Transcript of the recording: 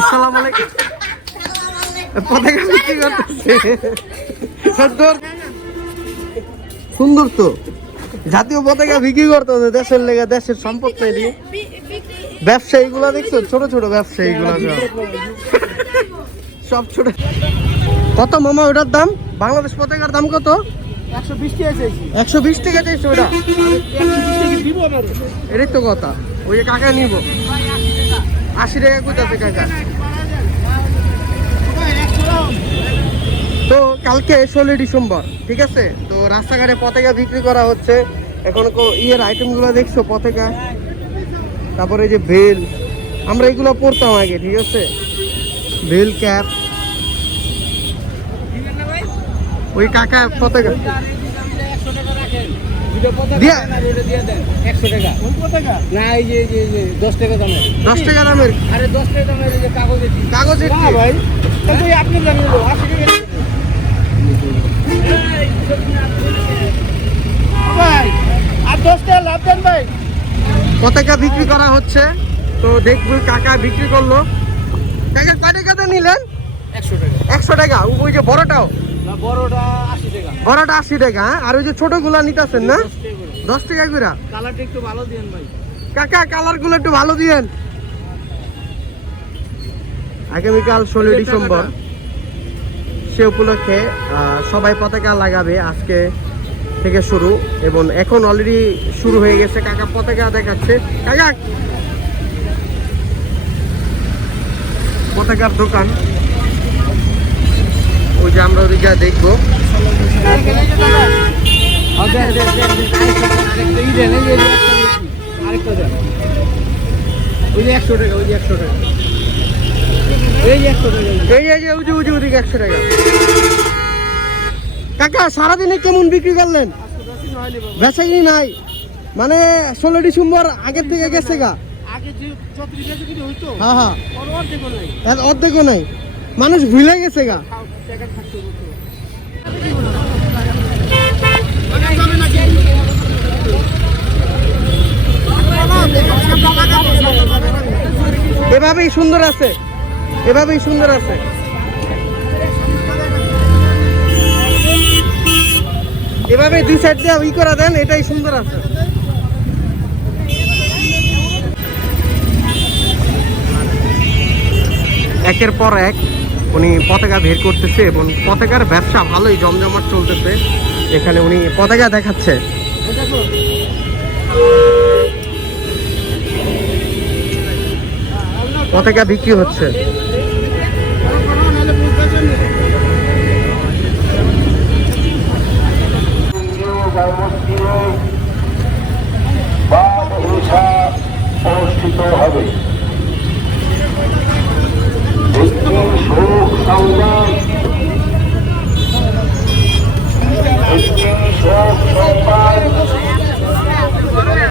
আসসালামু আলাইকুম। পতাকা বিক্রি করতেছে সুন্দর তো জাতীয় পতাকা বিক্রি করতেছে দেশের লেগে, দেশের সম্পদ তৈরি। ব্যবসায়ী গুলা দেখছো, ছোট ছোট ব্যবসায়ী গুলা সব ছোট। কত মামা ওটার দাম? বাংলাদেশ পতাকার দাম কত? 120 টাকা চাইছে ওটা। এটাই তো কথা, ওই কাকা নিব 80 টাকা কোথাছে কাকা। তো কালকে 16 ডিসেম্বর, ঠিক আছে? তো রাস্তাঘাটে পতাকা বিক্রি করা হচ্ছে। এখন ইয়ের আইটেম গুলো দেখছো, পতাকা, তারপরে যে বেল, আমরা এগুলো পড়তাম আগে, ঠিক আছে? Bell, cap. ওই কাকা পতাকা দিয়া 100 টাকা না, এই যে 10 টাকা দামের। 10 টাকা দামের? আরে 10 টাকা দামের যে কাগজের কাগজের না ভাই, তাহলে আপনি জানিয়ে দেবো 80 টাকা ভাই। আর 10 টাকা লাভ দেন ভাই। পতাকা বিক্রি করা হচ্ছে, তো দেখবো কাকা বিক্রি করলো। কাকা কয় টাকাতে নিলেন? 100 টাকা। 100 টাকা। ওই যে বড়টাও? না, বড়টা 80 টাকা। বড়টা 80 টাকা। আর ওই যে ছোট গুলা নিতেছেন না? 10 টাকা করে। কালারটা একটু ভালো দিয়েন ভাই। কাকা কালার গুলো একটু ভালো দিয়েন। আগামীকাল 16 ডিসেম্বর, সে উপলক্ষে সবাই পতাকা লাগাবে আজকে থেকে শুরু, এবং এখন অলরেডি শুরু হয়ে গেছে। কাকা পতাকা দেখাচ্ছে। কাকা পতাকার দোকান, ওই যে আমরা ওদিকে দেখবো। আরেকটা দেন, ওই যে 100 টাকা, ওই যে 100 টাকা, এই যে 100 টাকা, এই যে উজি উজি ওদিকে 100 টাকা। কাকা সারাদিনে কেমন বিক্রি করলেন? বেচাকিনি নাই মানে 16 ডিসেম্বর আগের থেকে গেছে গা? আগে যে 34 টাকা কিলো হইতো, হ্যাঁ হ্যাঁ, ওর অর্ধেকও নাই। অর্ধেকও নাই, মানুষ ভুলে গেছে গা। টাকা থাকতে হতো। এভাবেই সুন্দর আছে, এভাবেই সুন্দর আছে। এভাবে দুই সাইড দিয়ে ই করে দেন, এটাই সুন্দর আছে। একের পর এক উনি পতাকা বের করতেছে, এবং পতাকার ব্যবসা ভালোই জমজমাট চলতেছে। এখানে উনি পতাকা দেখাচ্ছে। পতাকা বিক্রি হচ্ছে।